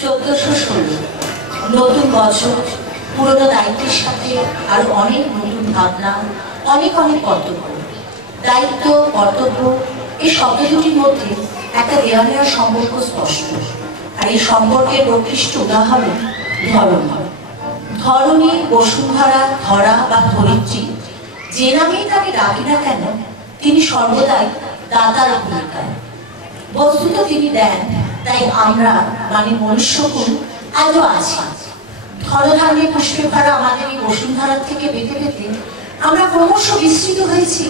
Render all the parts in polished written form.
1416 নতুন বছর, পুরনো দায়িত্বের সাথে আরো অনেক নতুন ভাবনা, অনেক অনেক কর্তব্য। দায়িত্ব কর্তব্য এই শব্দ দুটির মধ্যে একটা দেয়া নেওয়ার সম্পর্ক স্পষ্ট। আর এই সম্পর্কের প্রকৃষ্ট উদাহরণ ধরনী। ধরনী, বসুন্ধরা, ধরা বা ধরিত্রী, যে নামেই তাকে ডাকি না কেন, তিনি সর্বদাই দাতার ভূমিকায়। বস্তুত তিনি দেন, তাই আমরা মানে মনুষ্যকুল আজও আছি। ধরধান্যে পুষ্পে ভরা আমাদের এই বসুন্ধরা থেকে পেতে পেতে আমরা ক্রমশ বিস্তৃত হয়েছি।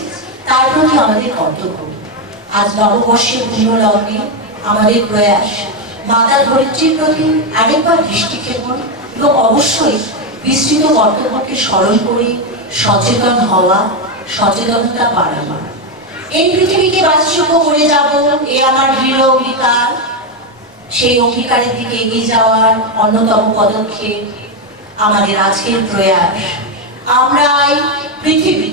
তার প্রতি আমাদের কর্তব্য। আজ নববর্ষের পুণ্যলগ্নে আমাদের প্রয়াস মাতা ধরিত্রীর প্রতি আরেকবার দৃষ্টিক্ষেপণ এবং অবশ্যই বিস্তৃত কর্তব্যকে স্মরণ করে সচেতন হওয়া, সচেতনতা বাড়ানো। এই পৃথিবীকে বাসযোগ্য করে যাব, এ আমার দৃঢ় অঙ্গীকার। সেই অঙ্গীকারের দিকে এগিয়ে যাওয়ার অন্যতম পদক্ষেপ আমাদের আজকের প্রয়াস আমরাই পৃথিবী।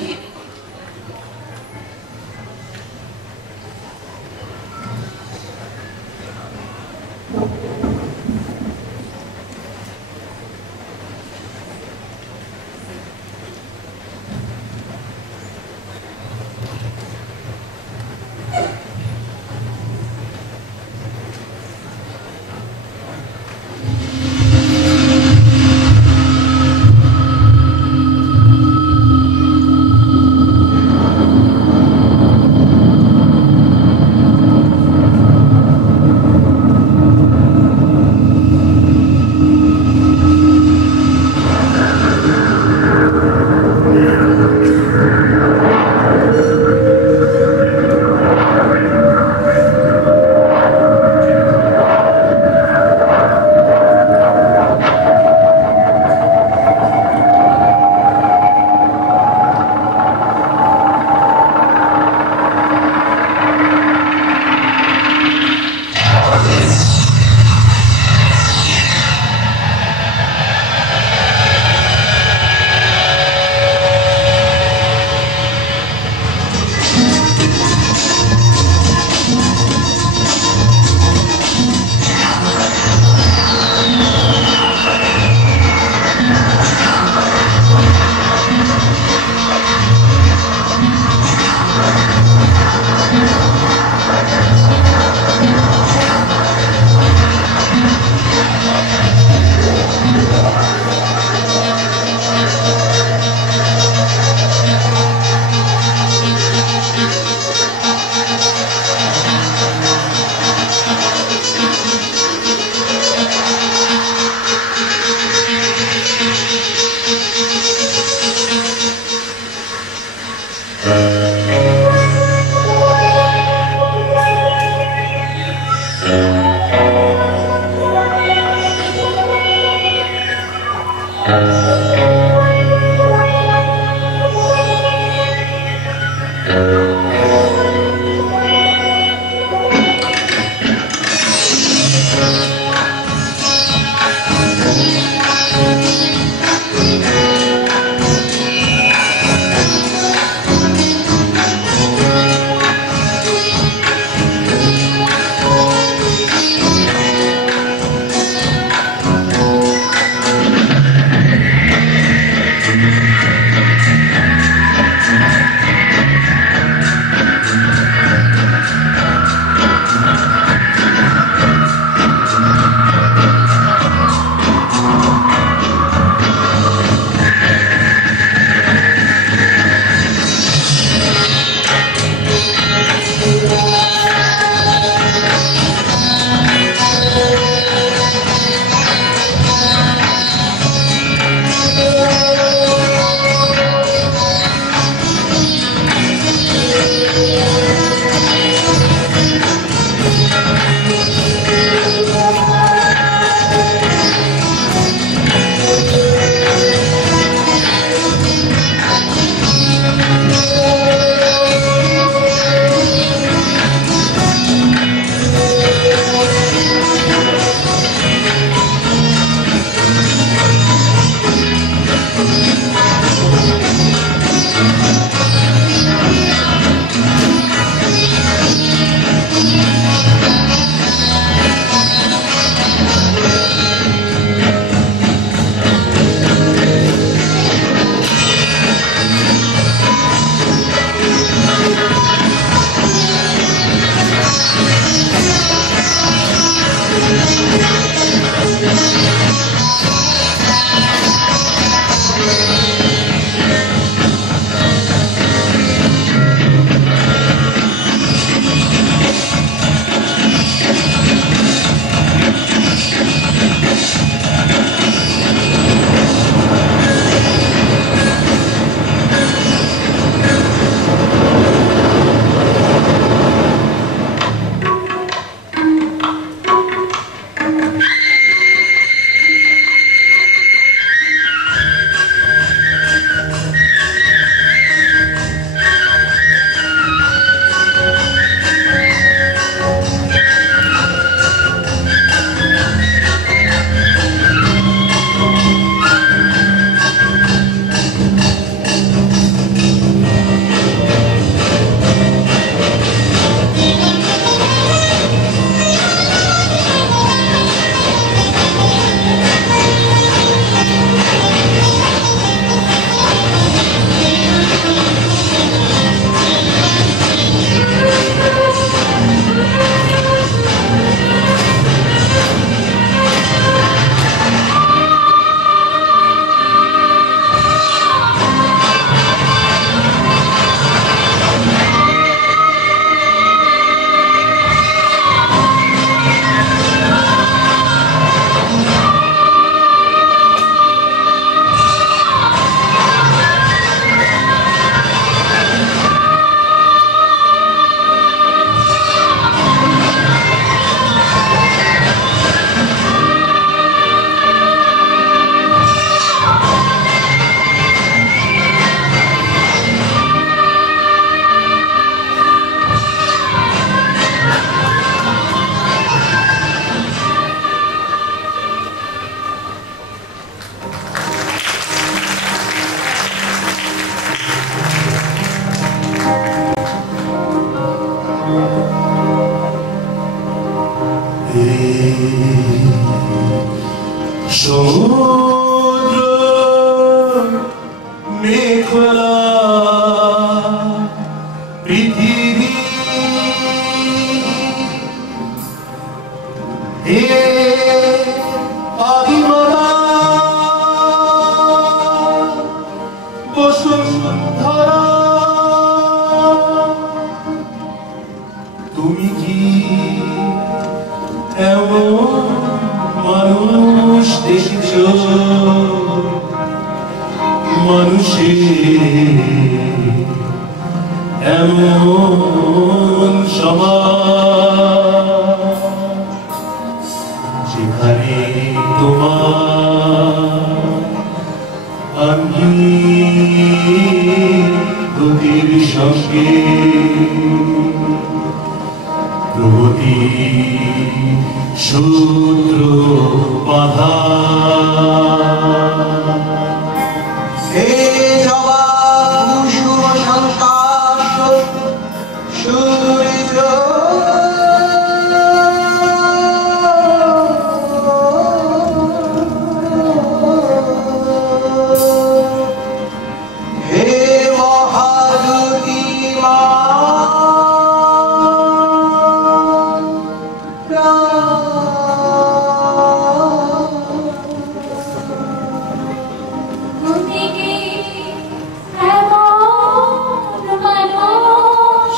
সমুদ্র মেঘলা পৃথিবী হে আদিমালা বসুন্ধরা তুমি কি এমন মানুষ দেখেছ মানুষের এমন সমাজ যেখানে তোমার আমি গতির সঙ্গে প্রতি সূত্র বাধা হে জবাব শুভ সন্তাস সূর্য হে মহাজ্যোতি মা তুমি কি এমন মানুষ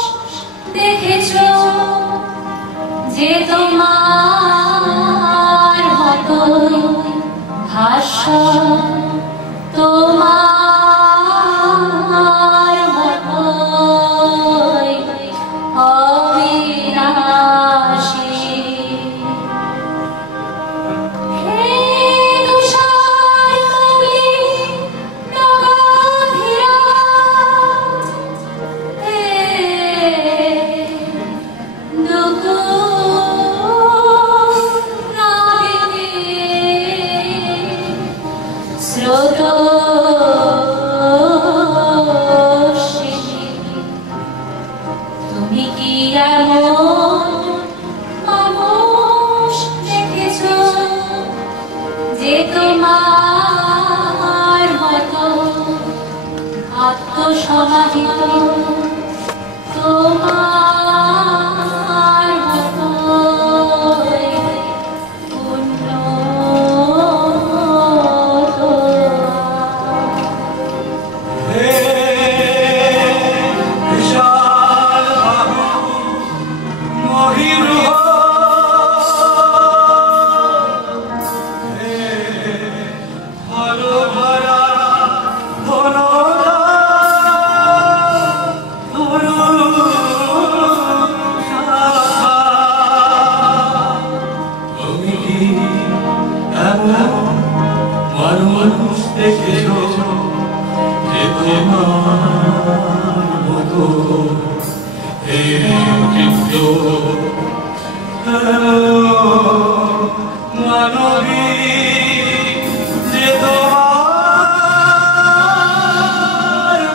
দেখেছো যে তোমার মতো ভাষ্য তোমার মতো অবিনাশী হে তুষার কলি নগধীরা হে দুকুরাবিনী স্রোতস্বিনী তুমি কি এমন মানুষ দেখেছো যে তোমার মতো আত্মসমাহিত তোমার মতো উন্নত হে বিশাল বাহু মহিরুহ হে ভালো ভরা বনদা তুমি কি এমন মানুষ দেখেছো যে তোমার মতো হে কৃষ্ণ মানবী যে তোমার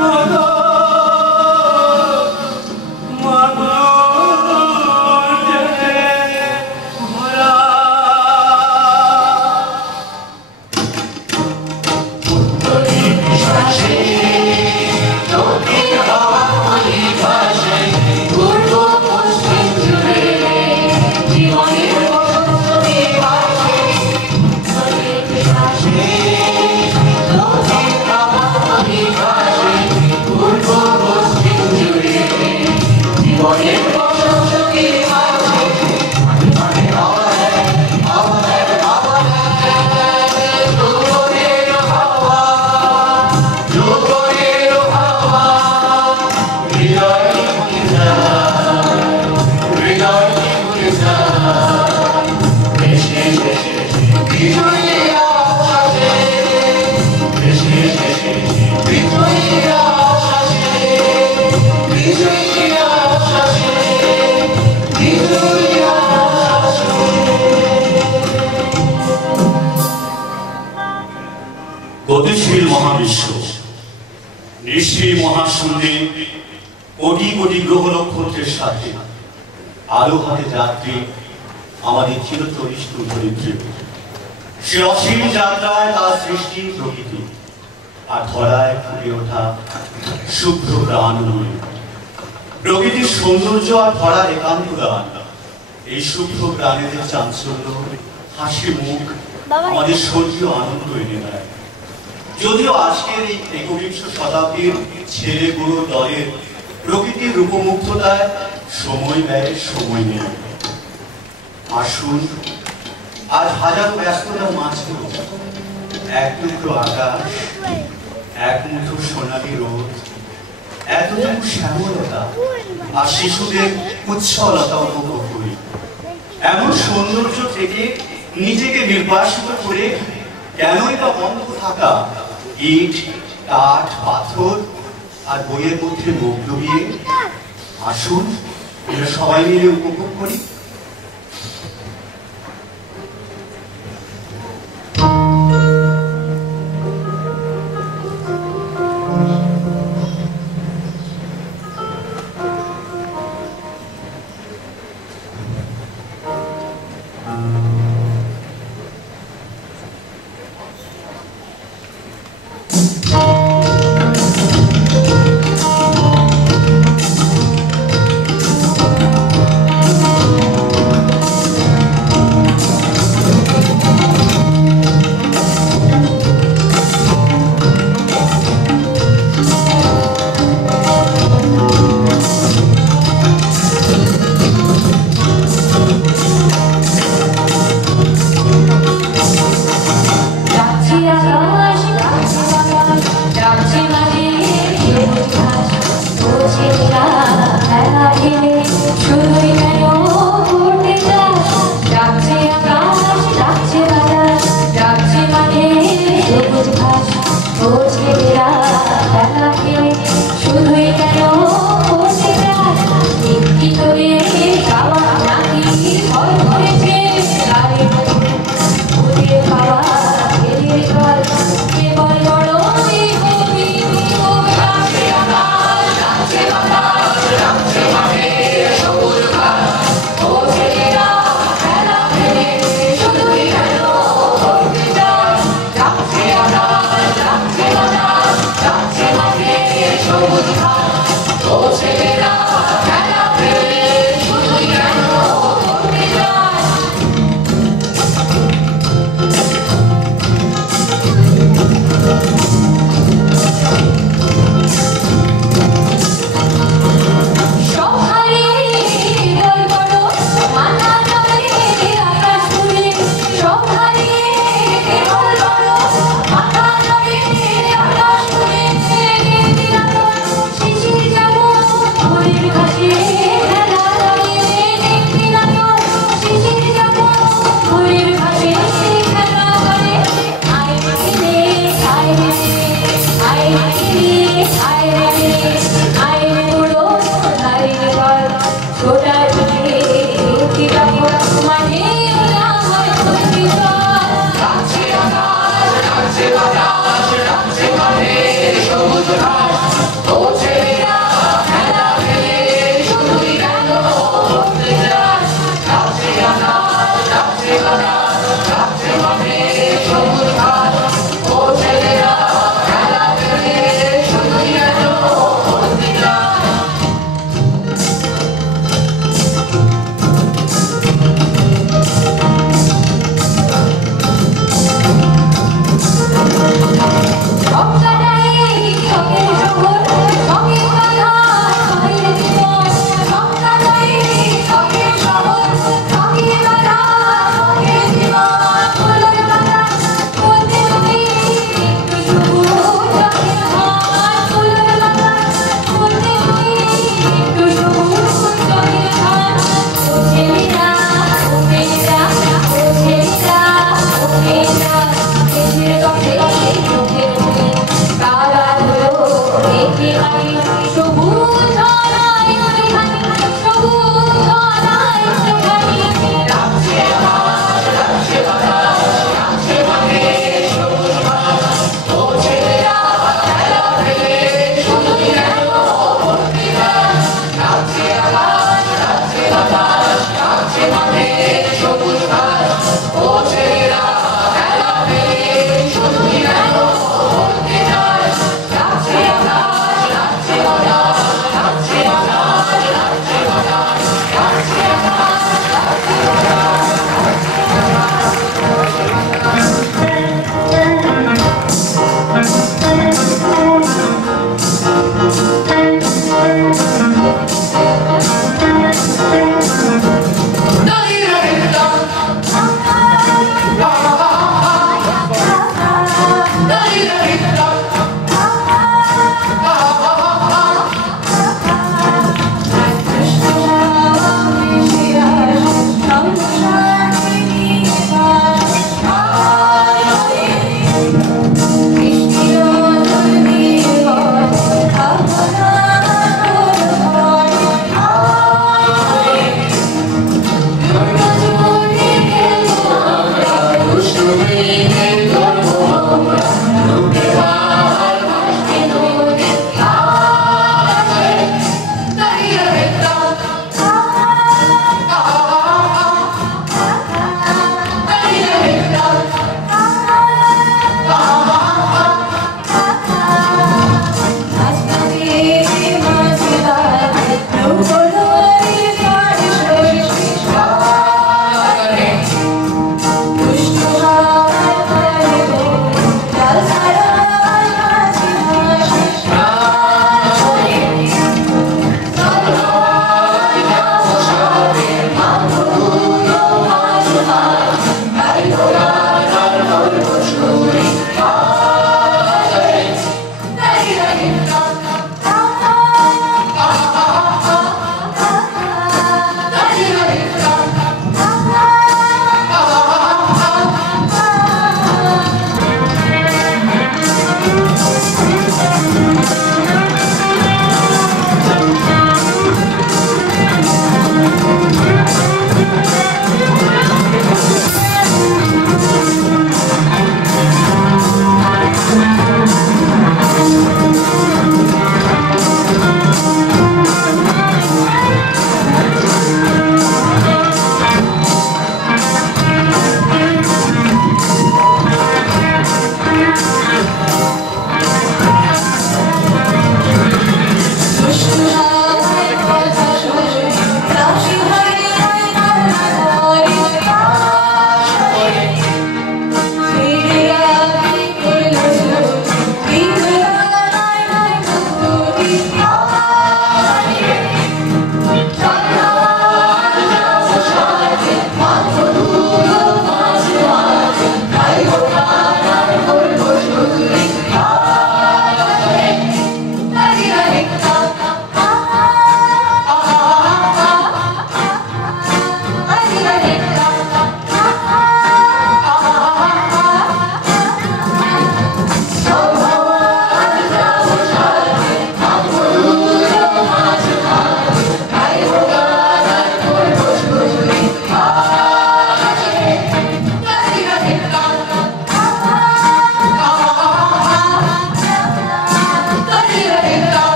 মতো মানুষে ভরা গতিশীল মহাবিশ্ব নিশ্চয়ই মহাশূন্যে কোটি কোটি গ্রহ নক্ষত্রের সাথে আলো হাতে যাত্রী আমাদের চিরতরিষ্ঠ ধরিত্রী। সে অসীম যাত্রায় তার সৃষ্টি প্রকৃতি আর ধরায় ফুটে ওঠা শুভ্র প্রাণময়ী প্রকৃতির সৌন্দর্য আর ধরার একান্ত দান। এই শুভ্র প্রাণীদের চাঞ্চল্য হাসি মুখ আমাদের স্বর্গীয় আনন্দ এনে দেয়। যদিও আজকের এই একবিংশ শতাব্দীর ছেলে বুড়ো দলের প্রকৃতির রূপমুগ্ধতায় সময় ব্যয়ের সময় নেই। আসুন আজ হাজারো ব্যস্ততার মাঝেও এক টুকরো আকাশ, এক মুঠো সোনালি রোদ, এতটুকু শ্যামলতা আর শিশুদের উচ্ছলতা উপভোগ করি। এমন সৌন্দর্য থেকে নিজেকে নির্বাসিত করে কেনই বা বন্ধ থাকা ইট, কাঠ, পাথর আর বইয়ের মধ্যে মুখ ডুবিয়ে আসুন আমরা সবাই মিলে উপভোগ করি।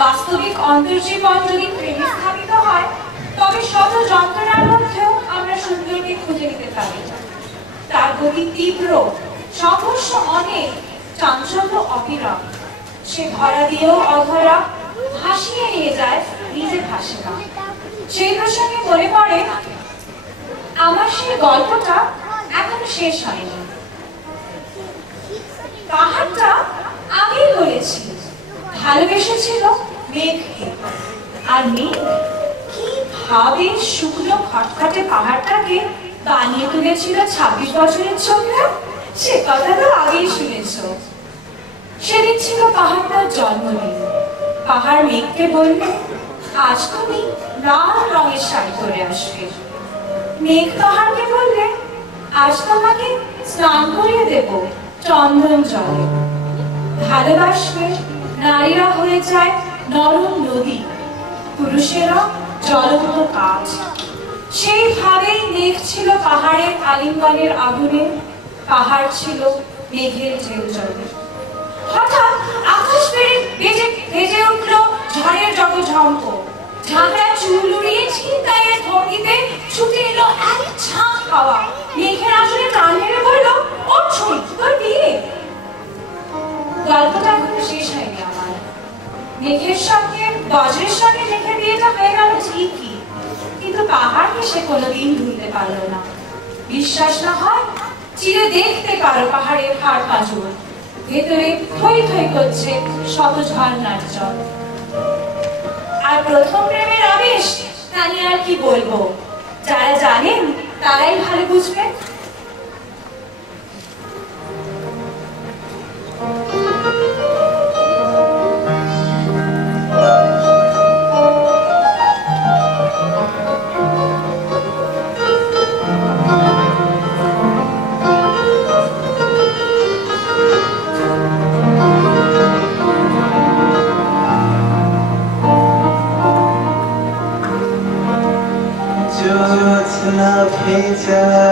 বাস্তবিক অন্তর্জীবন যদি প্রেমে স্থাপিত হয় তবে শত যন্ত্রণার মধ্যেও আমরা সুন্দরকে খুঁজে নিতে পারি। তার গতি তীব্র, সংঘর্ষ অনেক, চাঞ্চল্য অবিরাম। সে ধরা দিয়েও অধরা, ভাসিয়ে নিয়ে যায়, নিজে ভাসে না। সেই প্রসঙ্গে মনে পড়ে আমার সেই গল্পটা এখনো শেষ হয়নি। পাহাড়টা আগেই বলেছি ভালোবেসেছিল মেঘকে, আর মেঘ কিভাবে শুকনো খটখটে পাহাড়টাকে বানিয়ে তুলেছিল 26 বছরের ছোকরা, সে কথা তো আগেই শুনেছ। সেদিন ছিল পাহাড়টার জন্মদিন। পাহাড় মেঘকে বললে, আজ তুমি লাল রঙের শাড়ি পরে আসবে। মেঘ পাহাড়কে বললে, আজ তোমাকে স্নান করিয়ে দেব চন্দন জলে। ভালোবাসবে নারীরা হয়ে যায় নরম নদী, পুরুষেরা জ্বলন্ত কাঠ। সেইভাবেই মেঘ ছিল পাহাড়ের আলিঙ্গনের আগুনে, পাহাড় ছিল মেঘের ঢেউ জলে। হঠাৎ আকাশ ভেজে উঠল ঝড়ের জগঝম্প। ঝাঁকড়া চুল উড়িয়ে ছিনতাইয়ের ভঙ্গিতে ছুটে এলো এক ঝাঁক হাওয়া। মেঘের আসলে টান মেরে বলল, ওর ছুঁই তোর বিয়ে। গল্পটা এখনো শেষ হয়নি আমার। মেঘের সঙ্গে বজ্রের সঙ্গে মেঘের বিয়েটা হয়ে গেল ঠিকই, কিন্তু পাহাড়কে সে কোনোদিন ভুলতে পারলো না। বিশ্বাস না হয় চিরে দেখতে পারো পাহাড়ের হাড় পাঁজর, ভেতরে থই থই করছে শত ঝর্ণার জল। আর প্রথম প্রেমের আবেশ তা নিয়ে আর কি বলবো, যারা জানেন তারাই ভালো বুঝবেন। জ্যোৎস্না ভেজায়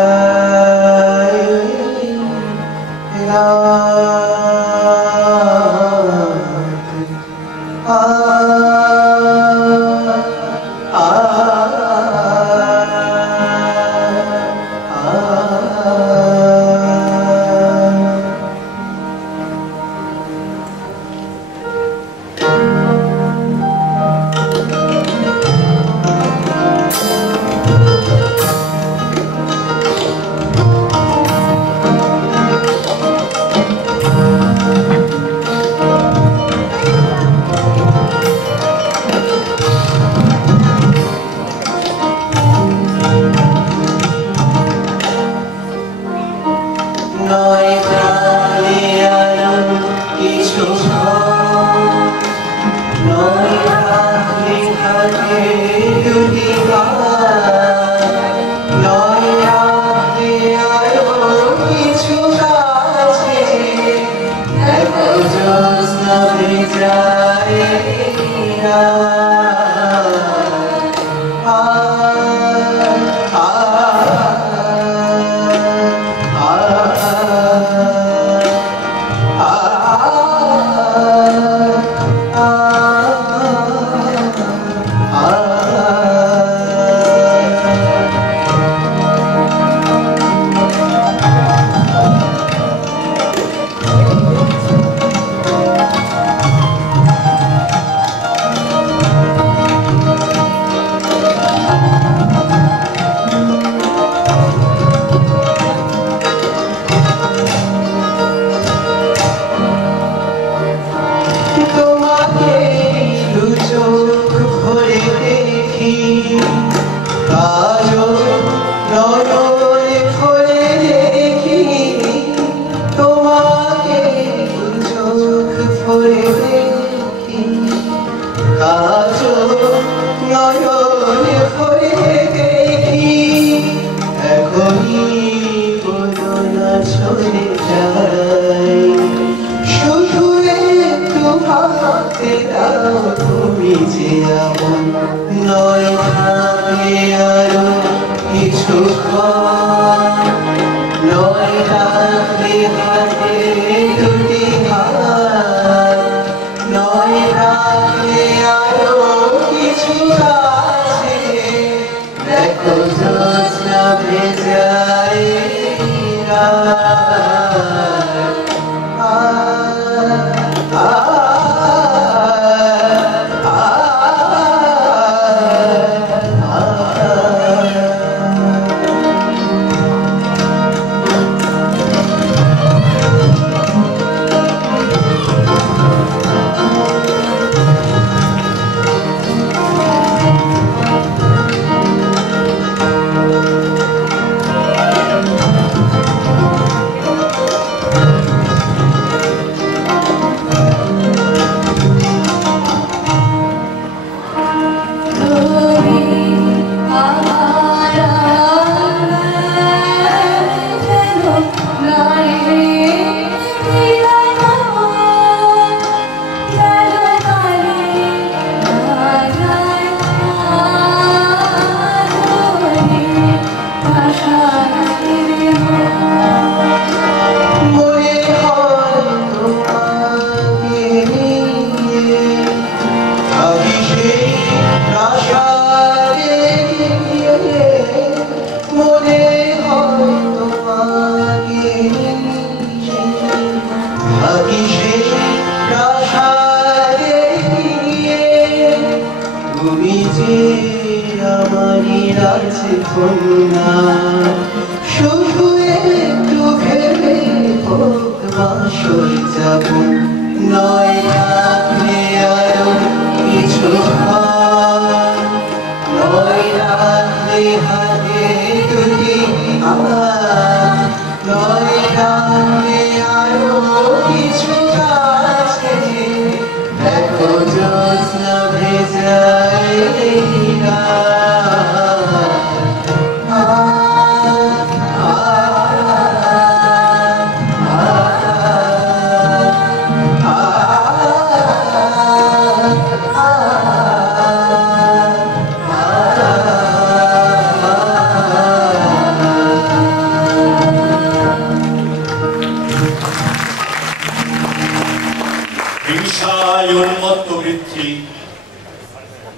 হয় উন্মত্ত বৃদ্ধি,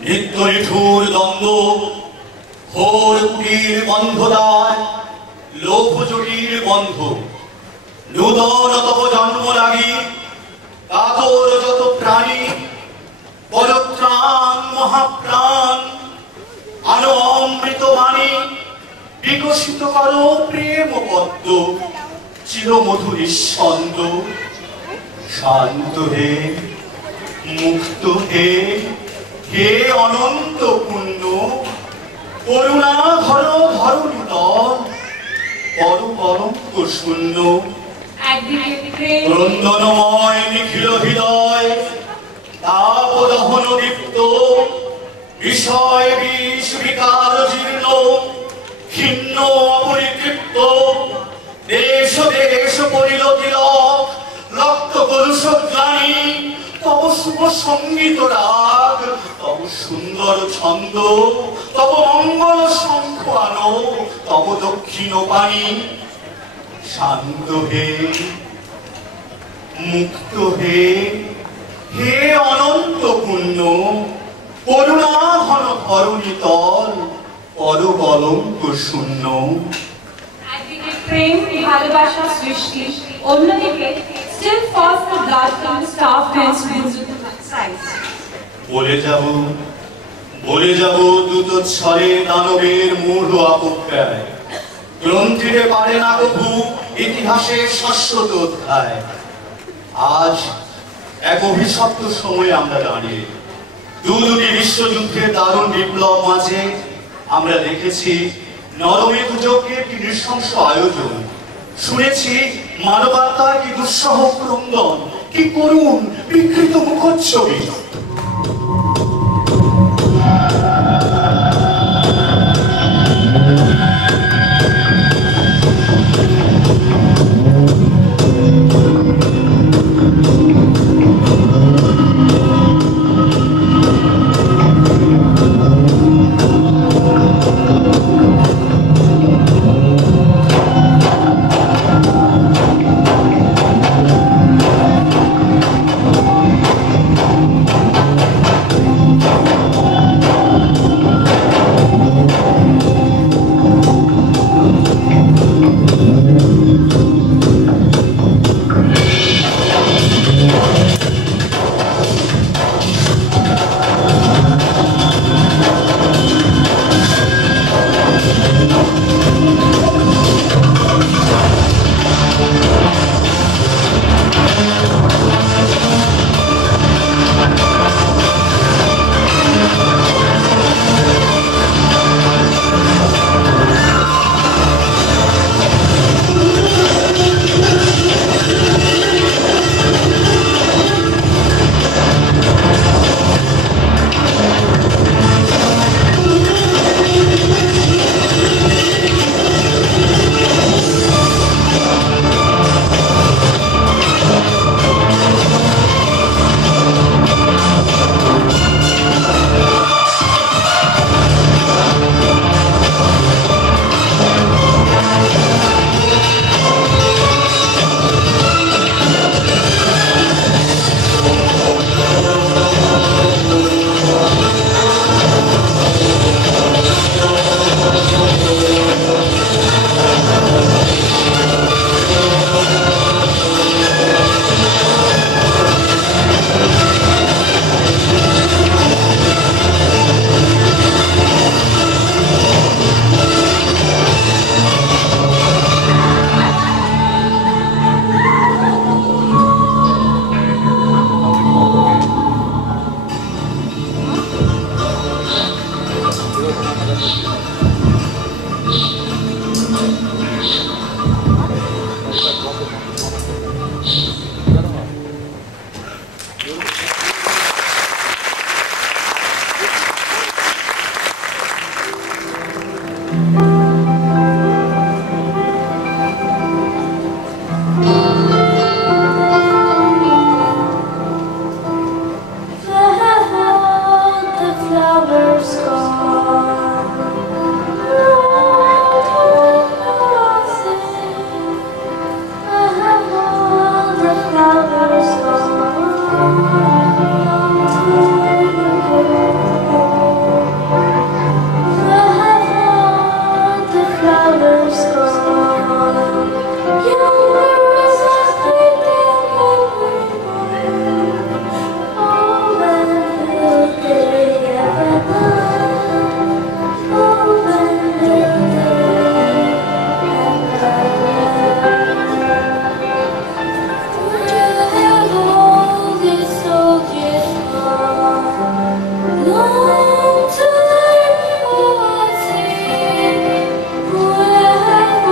নিত্য নিঠুর দ্বন্দ্ব, ঘোর কুটির বন্ধদার, লোভ জটির বন্ধ, নূতন তব জন্ম লাগি, কাতর যত প্রাণী, পরত্রাণ মহাপ্রাণ, আনো অমৃত বাণী, বিকশিত করো প্রেম পদ্ম, চিরমধুর ছন্দ। শান্ত হে, মুক্ত হে, হে অনন্ত পুণ্য, করুণা ধর ধরণী তল, পর কলঙ্ক শূন্য। ক্রন্দনময় নিখিল হৃদয়, তাপ দহন দীপ্ত, বিষয় বিষ বিকার জীর্ণ, ক্ষিন্ন অপরিতৃপ্ত, দেশ দেশ পরিল তিলক, রক্ত কলুষ গ্লানি, তব শুভ সঙ্গীত রাগ, তব সুন্দর ছন্দ, তব মঙ্গল শঙ্খ আনো, তব দক্ষিণ পানি। শান্ত হে, মুক্ত হে, হে অনন্ত পুণ্য, করুণা ঘন ধরণী তল, পর কলঙ্ক শূন্য। একদিকে প্রেম ভালোবাসা সৃষ্টি, অন্যদিকে still falls the blood from the staff hands sides. বলে যাব দ্রুত ছলে দানবের মূঢ় অপব্যয়, গ্রন্থিতে পারে না কভু ইতিহাসের শাশ্বত অধ্যায়। আজ এক অভিশপ্ত সময়ে আমরা দাঁড়িয়ে, দুটি বিশ্বযুদ্ধের দারুণ বিপ্লব মাঝে আমরা দেখেছি নরমেধ যজ্ঞের একটি নৃশংস আয়োজন, শুনেছি মানবাত্মার কি দুঃসহ ক্রন্দন, কি করুণ বিকৃত মুখচ্ছবি। Long to learn poetry, who have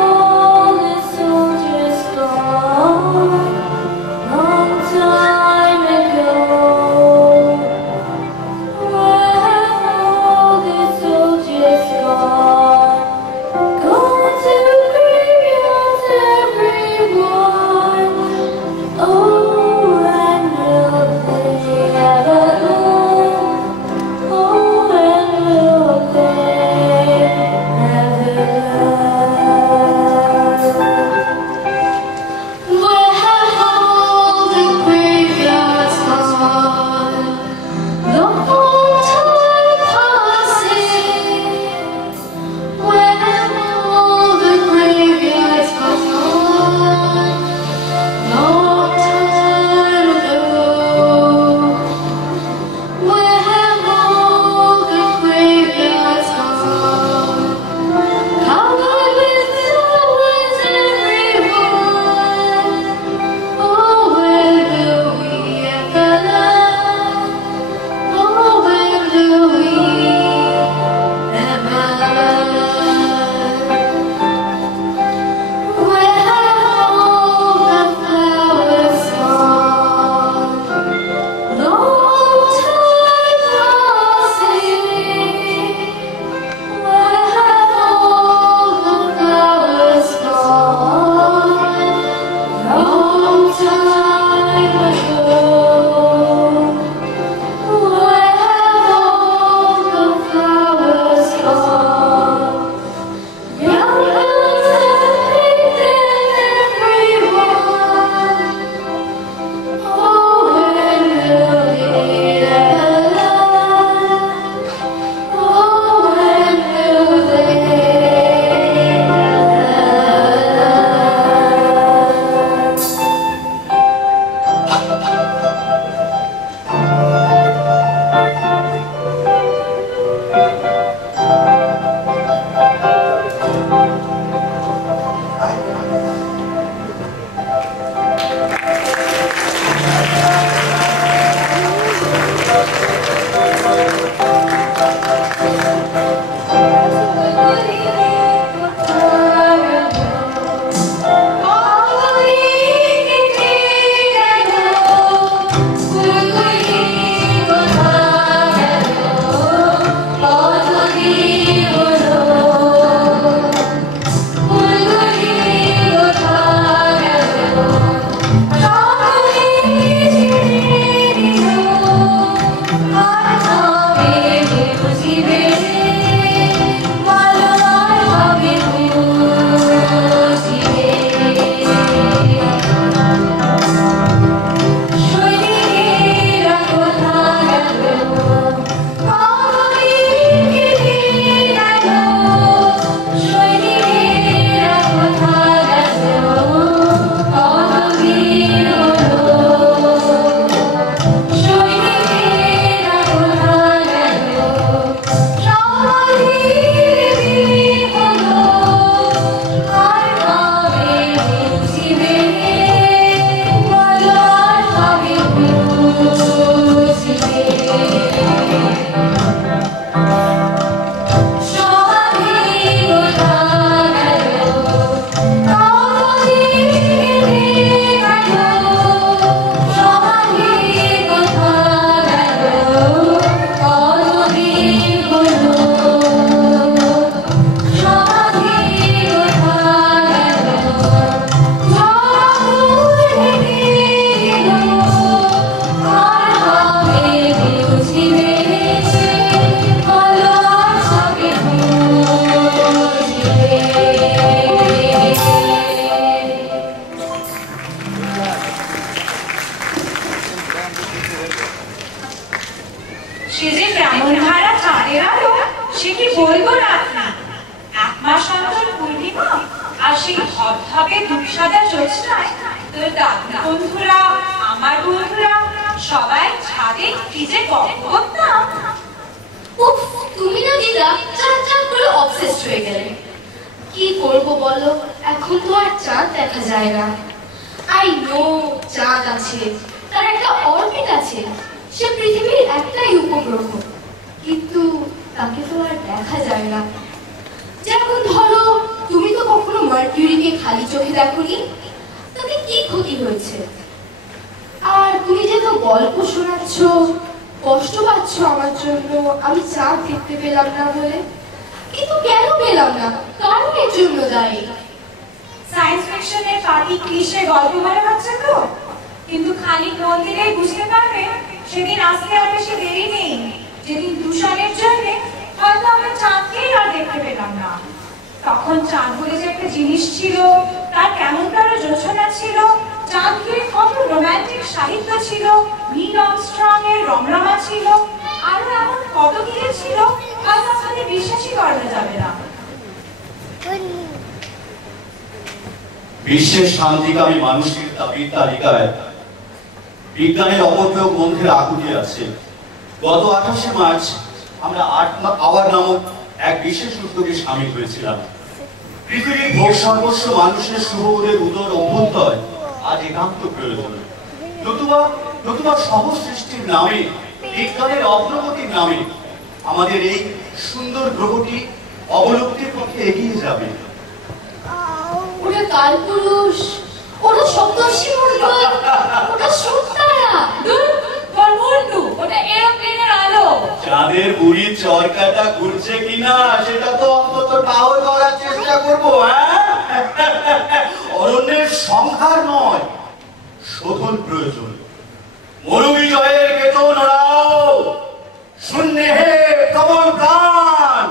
আর সেই ধবধবে ধূপসাদা জ্যোৎস্নায় তোর দাদু বন্ধুরা, আমার বন্ধুরা সবাই ছাদে কি যে গল্প করতাম। উফ, তুমি না দিদা চাঁদ চাঁদ করে অবসেসড হয়ে গেলে। কি করবো বলো, এখন তো আর চাঁদ দেখা যায় না। আই নো চাঁদ আছে, তার একটা অরবিট আছে, সে পৃথিবীর একটাই উপগ্রহ, কিন্তু তাকে তো আর দেখা যায় না। যেমন ধরো, তুমি তো কখনো মার্কিউরিকে খালি চোখে দেখোনি, তাতে কি ক্ষতি হয়েছে? আর তুমি যে তো গল্প শোনাচ্ছ, কষ্ট পাচ্ছ আমার জন্য আমি চাঁদ দেখতে পেলাম না বলে। কিন্তু কেন পেলাম না, কারণের জন্য দায়ী। সায়েন্স ফিকশনের পার্টি ক্লিশে গল্প মনে হচ্ছে তো, কিন্তু খানিক মন দিলেই বুঝতে পারবে সেদিন আসতে আর বেশি দেরি নেই, যেদিন দূষণের জন্য হয়তো আমরা চাঁদকেই আর দেখতে পেলাম না। তখন চাঁদ বলে যে একটা জিনিস ছিল, তার কেমন কারো যোজনা ছিল, চাঁদ ঘিরে কত রোমান্টিক সাহিত্য ছিল, নীল আর্মস্ট্রং এর রমরমা ছিল, আরো এমন কত কিছু ছিল হয়তো আমাদের বিশ্বাসই করা যাবে না। বিশ্বের শান্তিকামী মানুষের দাবির তালিকায় বিজ্ঞানের অপপ্রয়োগ গ্রন্থের আকুতি আছে। গত 28শে মার্চ আমরা আওয়ার নামক এক বিশেষ উদ্যোগে সামিল হয়েছিলাম। পৃথিবীর ভোগ সর্বস্ব মানুষের শুভবোধের উদর অভ্যন্তর আজ একান্ত প্রয়োজন। নতুবা সহজ সৃষ্টির নামে, বিজ্ঞানের অগ্রগতির নামে আমাদের এই সুন্দর গ্রহটি অবলুপ্তির পথে এগিয়ে যাবে। ওটা কালপুরুষ, ওটা সপ্তর্ষি মণ্ডল, ওটা সত্তারা, তোর মুন্ডু, ওটা এরোপ্লেনের আলো। চাঁদের বুড়ির চরকাটা ঘুরছে কিনা সেটা তো অন্তত টাওয়ার করার চেষ্টা করবো। অরণ্যের সংহার নয়, শোধন প্রয়োজন। মরুবিজয়ের বেতন ওরাও, শূন্যে হে প্রবল প্রাণ।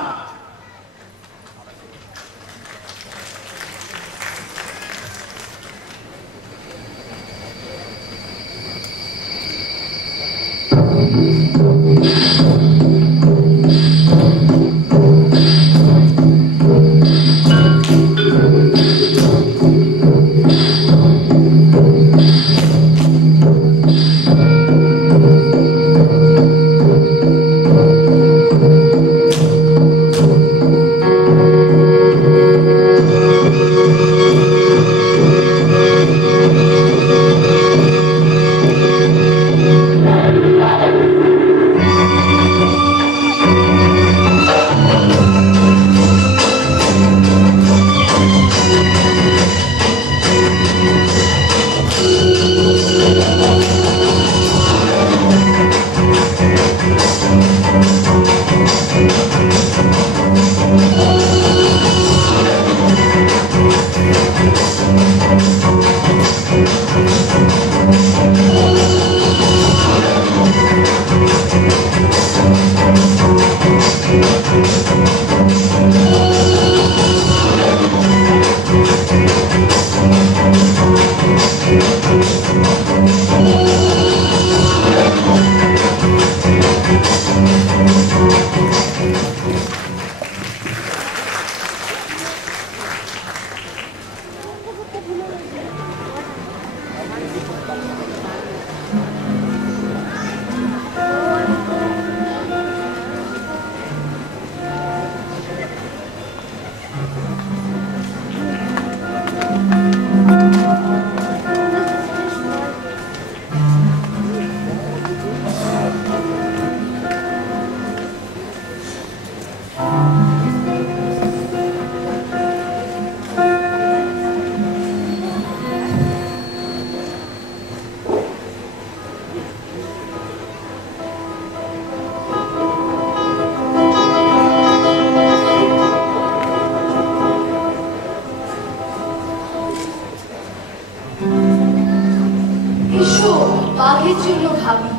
বাঘের জন্য ভাবি,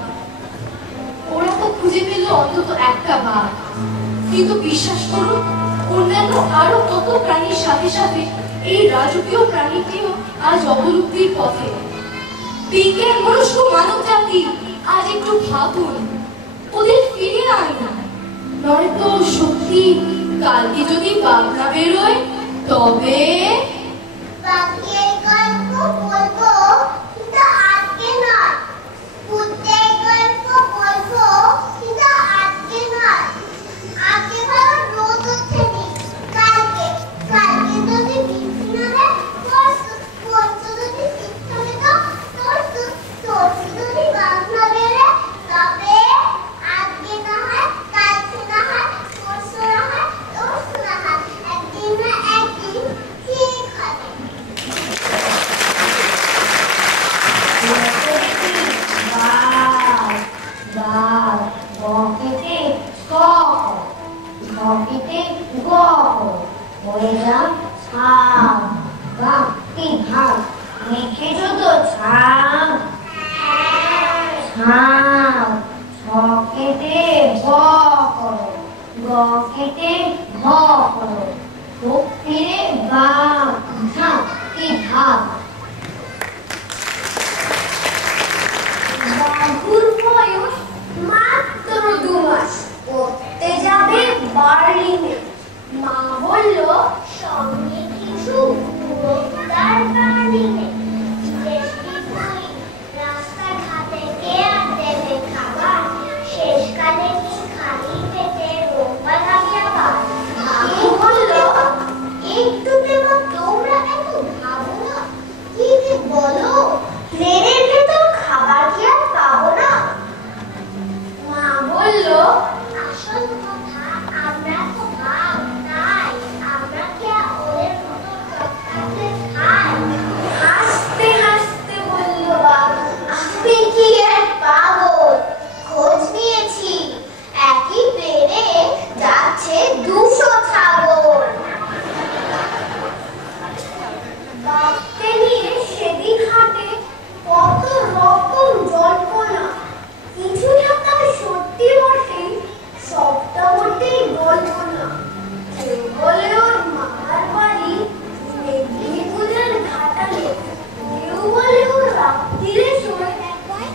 ওরা তো খুঁজে পেল অন্তত একটা বাঘ, কিন্তু বিশ্বাস করুন অন্যান্য আরো কত প্রাণীর সাথে সাথে এই রাজকীয় প্রাণীটিও আজ অবলুপ্তির পথে। বিজ্ঞান মনস্ক মানব জাতি আজ একটু ভাবুন, ওদের ফিরে আইন, নয়তো সত্যি কালকে যদি বাঘ না বেরোয় তবে বাহ কি ভাব লিখেছো তো ছাপ ছাপ ছ কেটে ব করো গ কেটে ভ করো চোখ ফিরে বাপ ঝাঁপ কি ভাব বাবুর বয়স মাত্র 2 মাস পড়তে যাবে বার্লিনে মা বলল সঙ্গে কিছু পুরস্কার বার্লিনে রাস্তাঘাটে কে আর দেবে খাবার শেষকালে কি খালি পেটে রোগা লাগে আবার বাবু বলল একটু দেবা তোমরা এত ভাবো না কি যে বলো প্লেনের ভেতর খাবার কি আর পাবো না মা বলল আসল কথা আমরা তো ভাব তাই আমরা কি ওদের মতো করতে খাই হাসতে হাসতে বলল বাবু আমি কি আর পাগল খোঁজ নিয়েছি একই প্লেনে যাচ্ছে 200 ছাগল বাপকে নিয়ে সেদিন হাটে কত রকম জল্পনা কিছুটা তার সত্যি বটে সবটা বটে গল্প না কেউ বলে ওর মামার বাড়ি মেদিনীপুরের ঘাটালে কেউ বলে ওর রাত্রিরে শোয়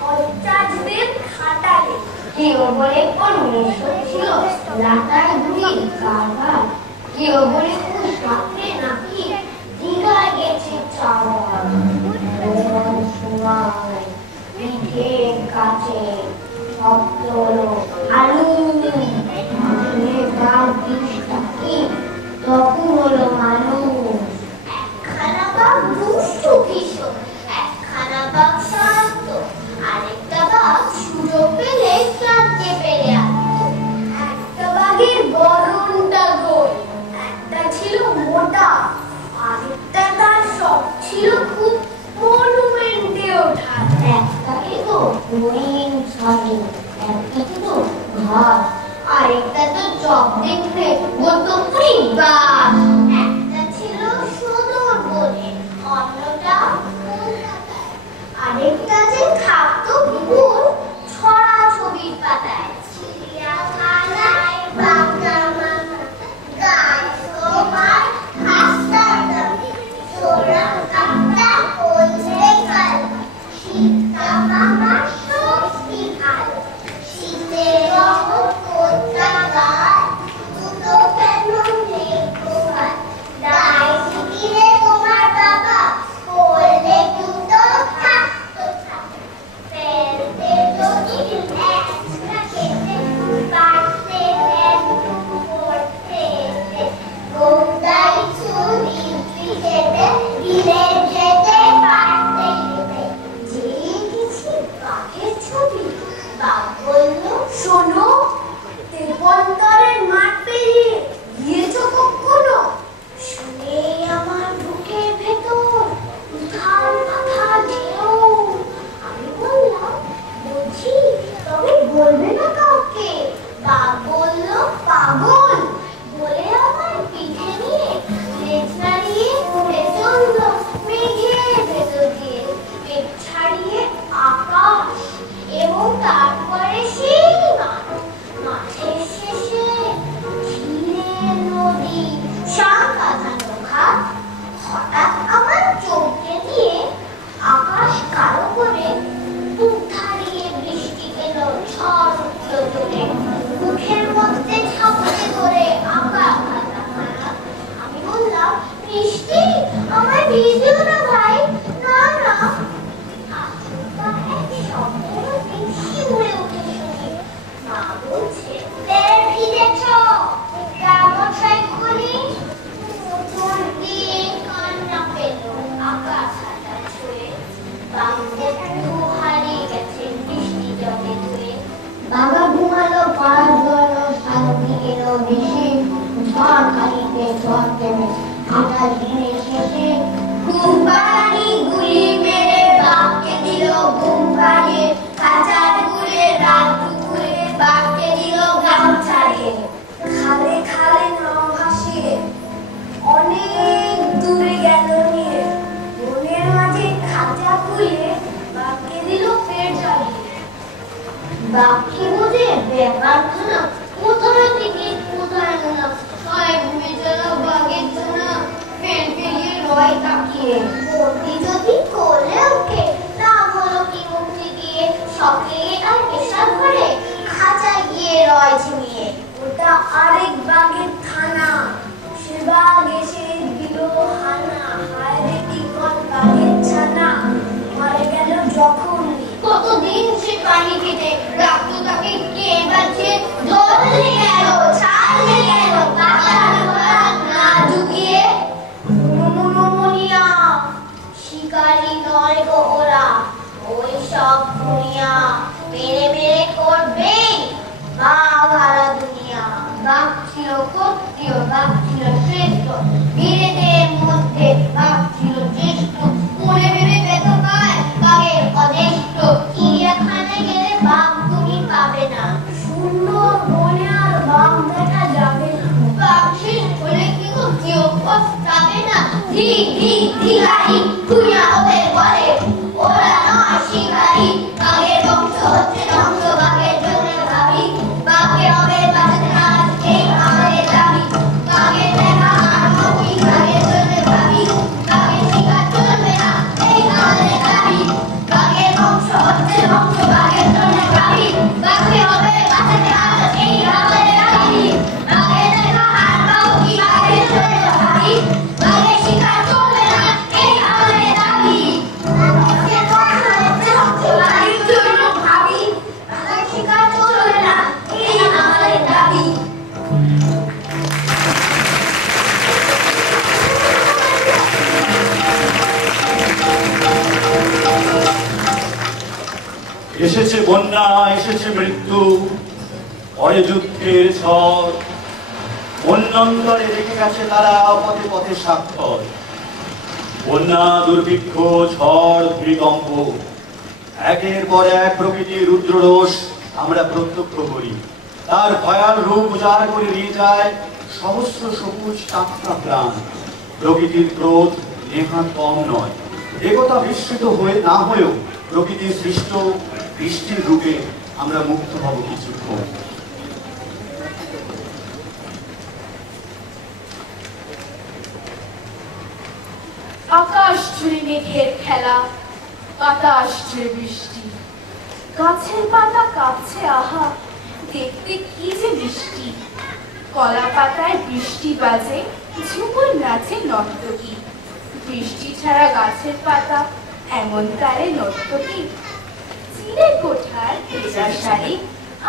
অত্যাজদের খাটালে কেউ বলে কোন মেশো ছিল লাটার দুই কারবার কেউ বলে কোন সাথে নাকি দীঘায় গেছে চাওয়ার সময় পিঠের কাছে শব্দ হলো আলু তখন হলো মানুষ একখানা বাঘ দুষ্ট ভীষণ একখানা বাঘ শান্ত আরেকটা বাঘ সুযোগ পেলে কাঁদতে পেরে আসতো একটা বাঘের গরমটা গোল একটা ছিল মোটা আরেকটা তার সব ছিল খুব মনুমেন্টে ওঠা একটাকে তো হরিণ ছাড়ি একটাকে তো ঘাস আরেকটা তো চপ দেখলে বলতো বাস একটা ছিল সুদূর বনে অন্যটা কলকাতায় আরেকটা যে থাকতো ভুল ছড়া ছবির পাতায় চিড়িয়াখানায় বাঘা মামা গাছ তোমার হাসতা ছোড়া কাপটা বলছে কাল শীতটা মামা স্বস্তি ভালো শীতের রঙ কোথা গায় দুটো কেন নেই তোমার দায় শিখিলে তোমার বাবা বললে দুটো থাকতো থাকে ফেলতে যদি একটা খেতে পারতে পড়তে গোটাই চুরি খেতে দিলে যেতে পারতে যেই কিছু বাঘের ছবি বাঘ বলল শোনো তেপন্তরের মাঠ পেরিয়ে গিয়েছ কখনো শুনে আমার বুকের ভেতর উথাল পাথাল ঢেউ আমি বললাম বুঝি তবে বলবে না কাউকে বাঘ বলল পাগল বলে আমার পিঠে নিয়ে লেজ নাড়িয়ে উড়ে চলল মেঘের ভেতর দিয়ে পেট ছাড়িয়ে আকাশ এবং তারপরে সেই মাঠের শেষে ঝিলের নদী শাখা ধানো ঘাট হঠাৎ আমার চোখে দিয়ে আকাশ কালো করে বুক ধারিয়ে বৃষ্টি এলো ঝড় উঠলো তোলে মুখের মধ্যে ঝাপটে ধরে আঁকা খাতা খানা আমি বললাম বৃষ্টি আমায় ভিজিও না ভাই না না আচমকা এক শব্দ বেশি উড়ে উঠে শুনি মা বলছে ভিজেছ গামছায় খুলি নতুন দিয়ে কান্না পেল আকাশ হাতা ছুঁয়ে বাংলা হারিয়ে গেছে বৃষ্টি জলে ধুয়ে বাবা ঘুমালো পাড় গেল শান্তি এলো বেশি ঝড় খালিতে ঝড় দেবে আটা দিনে শেষে ঘুম পাড়ানি গুলি মেরে বাপকে দিল ঘুম পাড়িয়ে কাঁচার গুলে রাত দুপুরে বাপকে দিল গাম ছাড়িয়ে খালে খালে নাও ভাসিয়ে অনেক দূরে গেল নিয়ে বাকি বুঝে ব্যাপারখানা কোথায় টিকিট কোথায় না হয় ভুলে চলা বাঘের ছানা ফেল ফেলিয়ে রয় তাকিয়ে মন্ত্রী যদি কোলে ওঠে না হলো কি মুক্তি গিয়ে শখে আর পেশার ঘরে খাঁচা গিয়ে রয় ঝিমিয়ে ওটা আরেক বাঘের থানা সে বাঘ এসে দিল হানা হায়রে টিকট বাঘের ছানা মারে গেল যখন কতদিন সে পানি খেতে রাখতো তাকে কে বাঁচে ধরে গেল ছাড়ে গেল না ঢুকিয়ে মুনুমুনিয়া শিকারি নয় গো ওরা ওই সব দুনিয়া মেরে মেরে করবে বাঘ হারা দুনিয়া বাঘ ছিল ক্ষত্রিয় বাঘ ছিল শ্রেষ্ঠ বীরেদের মধ্যে বাঘ ছিল জ্যেষ্ঠ মনে ভেবে ব্যথ পায় বাঘের অদেষ্ট চিড়িয়াখানায় গেলে বাঘ তুমি পাবে না শূন্য মনে আর বাঘ দেখা যাবে না বাঘ শেষ হলে কি কেউ পস্তাবে না ধি ধি ধিগারি দুনিয়া ওদের বলে ওরা নয় শিকারি বাঘের বংশ হচ্ছে ধ্বংস বাঘের জন্য ভাবি বাঘকে হবে বাঁচাতে আজ এই আমাদের দাবি বাঘের দেখা আর মুক্তি বাঘের জন্য ভাবি বাঘের শিকার চলবে না এই আমাদের দাবি বাঘের বংশ হচ্ছে ধ্বংস বাঘের জন্য ভাবি বাঘকে হবে বাঁচাতে আজ এই আমাদের দাবি বাঘের দেখা আর মুক্তি বাঘের জন্য ভাবি বাঘের শিকার চলবে না এই আমাদের দাবি বাঘের বংশ হচ্ছে ধ্বংস বাঘের জন্য ভাবি বাঘের শিকার চলবে না এই আমাদের দাবি এসেছে বন্যা, এসেছে মৃত্যু, পরে যুদ্ধের ঝড়, অন্যন্তরে রেখে গেছে তারা পথে পথে স্বাক্ষর। বন্যা, দুর্ভিক্ষ, ঝড়, ভূমিকম্প, একের পর এক প্রকৃতির রুদ্ররোষ আমরা প্রত্যক্ষ করি। তার ভয়াল রূপ উজাড় করে নিয়ে যায় সহস্র সবুজ টাটকা প্রাণ। প্রকৃতির ক্রোধ নেহাত কম নয়। একথা বিস্মৃত হয়ে না হয়েও প্রকৃতির সৃষ্ট বৃষ্টির রূপে আমরা মুক্ত হব কিছুক্ষণ। আকাশ জুড়ে মেঘের খেলা, বাতাস জুড়ে বৃষ্টি, গাছের পাতা কাঁপছে আহা, দেখতে কি যে মিষ্টি। কলা পাতায় বৃষ্টি বাজে, ঝুমুর নাচে নর্তকী। বৃষ্টি ছাড়া গাছের পাতা এমন তারে নর্তকী। চিড়ে কোঠার ভেজা শাড়ি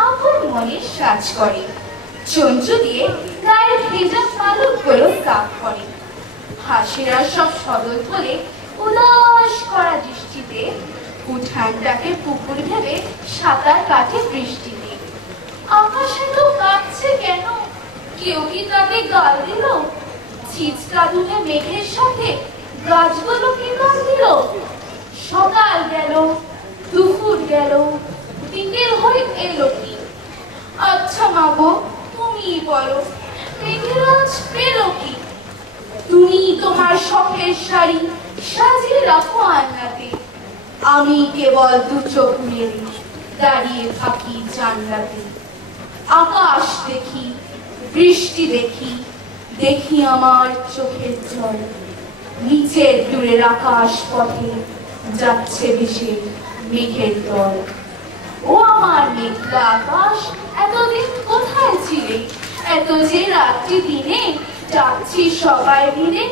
আপন মনের সাজ করে, চঞ্চু দিয়ে গায়ের ভেজা পালকগুলো সাফ করে। হাসিরা সব সদল বলে উদাস করা দৃষ্টিতে উঠানটাকে পুকুর ভেবে সাঁতার কাটে বৃষ্টিতে। আকাশে তো কাঁপছে কেন, কেউ কি তাকে গাল দিল? ছিচকা দুলে মেঘের সাথে গাছগুলো কি গাল দিল? সকাল গেল, দুপুর গেল, বিকেল হয়ে এলো কি? আচ্ছা মাগো, তুমিই বলো, মেঘের আজ পেল কি? তুমি তোমার শখের শাড়ি সাজিয়ে রাখো আয়নাতে, আমি কেবল দু চোখ মেলে দাঁড়িয়ে থাকি জানলাতে। আকাশ দেখি, বৃষ্টি দেখি, দেখি আমার চোখের জল। নিচের দূরের আকাশ পথে যাচ্ছে ভেসে মেঘের দল। ও আমার মেঘলা আকাশ, এতদিন কোথায় ছিলে? এত যে রাত্রি দিনে যাচ্ছি সবাই মিলে,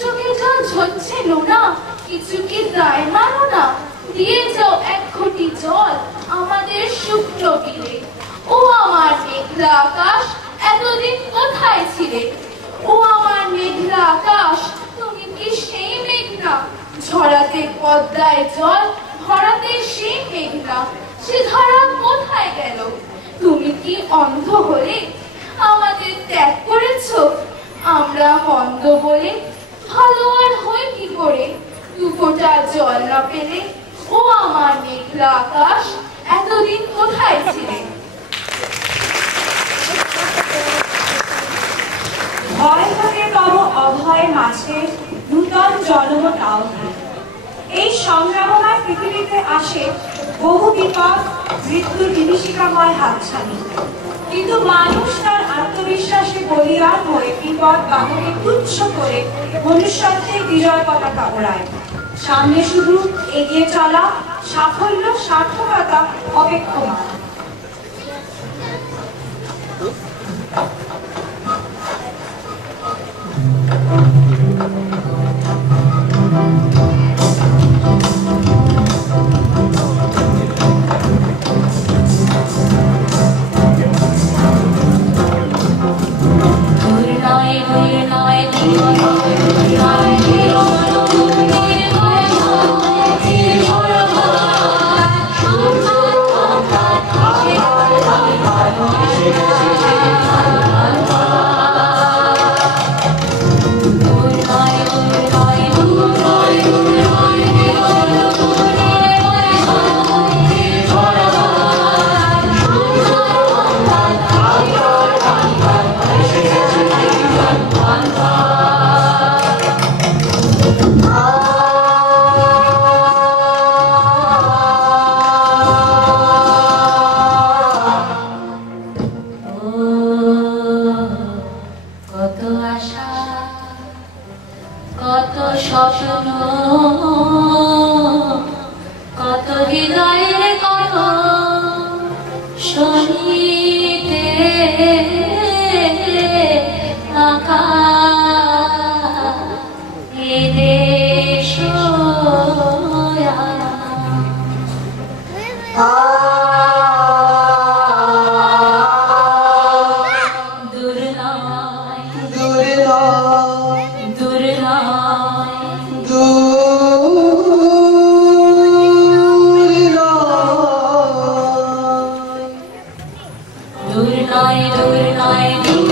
চোখে জল ঝরছে নোনা, কিছু কি দায় মানো না? দিয়ে যাও এক ঘটি জল আমাদের শুকনো বিলে। ও আমার মেঘলা আকাশ, এতদিন কোথায় ছিলে? ও আমার মেঘলা আকাশ, তুমি কি সেই মেঘনা? ঝরাতে পদ্মায় জল, ভরাতে সেই মেঘনা। সে ধারা কোথায় গেল? তুমি কি অন্ধ হলে আমাদের ত্যাগ করেছ? আমরা মন্দ বলে ভালো আর হয় কি করে? দু ফোঁটা জল না পেলে ও আমার মেঘলা আকাশ, এতদিন কোথায় ছিলে? ভয় থাকে তব অভয় মাঝে, নূতন জন্ম তাও। এই সংগ্রামময় পৃথিবীতে আসে বহু বিপদ, মৃত্যুর বিভীষিকাময় হাতছানি। কিন্তু মানুষ তার আত্মবিশ্বাসে বলিয়ান হয়ে বিপদ বাধাকে তুচ্ছ করে মনুষ্যত্বের বিজয় পতাকা ওড়ায়। সামনে শুধু এগিয়ে চলা, সাফল্য, সার্থকতা অপেক্ষমান। Durnai, Durnai, Durnai,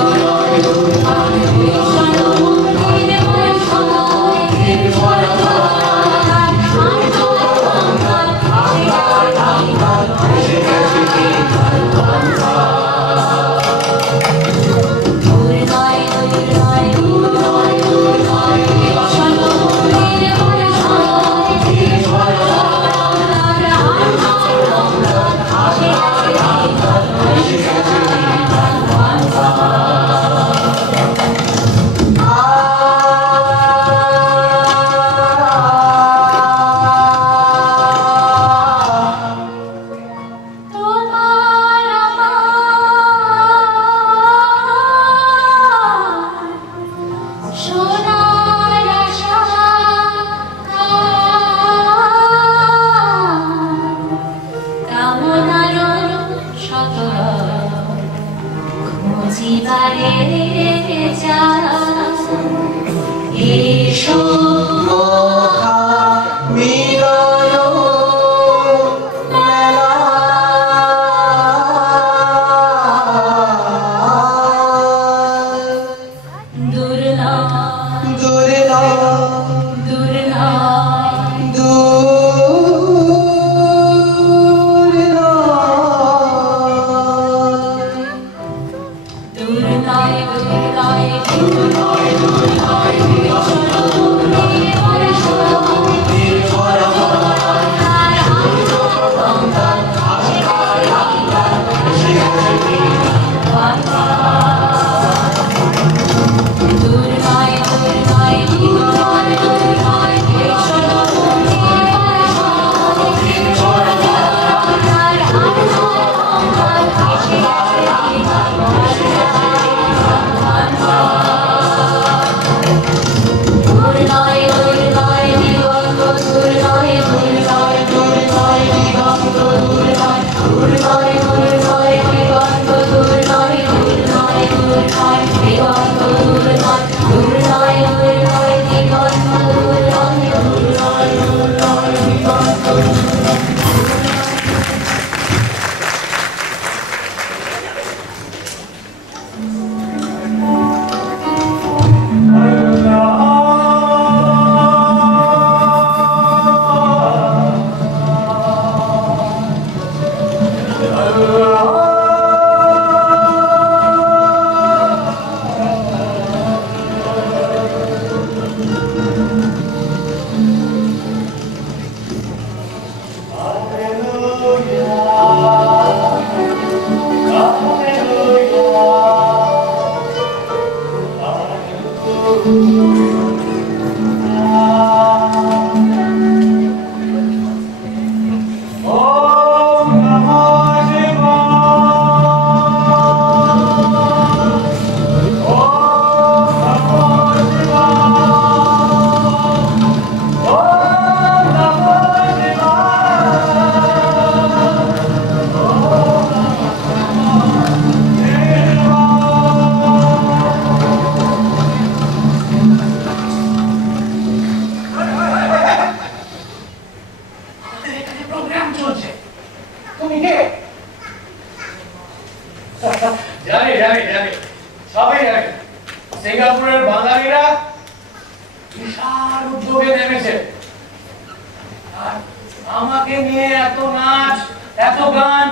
Durnai, Durnai, মির্জাপুরের বাঙালিরা বিশাল উদ্যোগে নেমেছে, আর আমাকে নিয়ে এত নাচ, এত গান,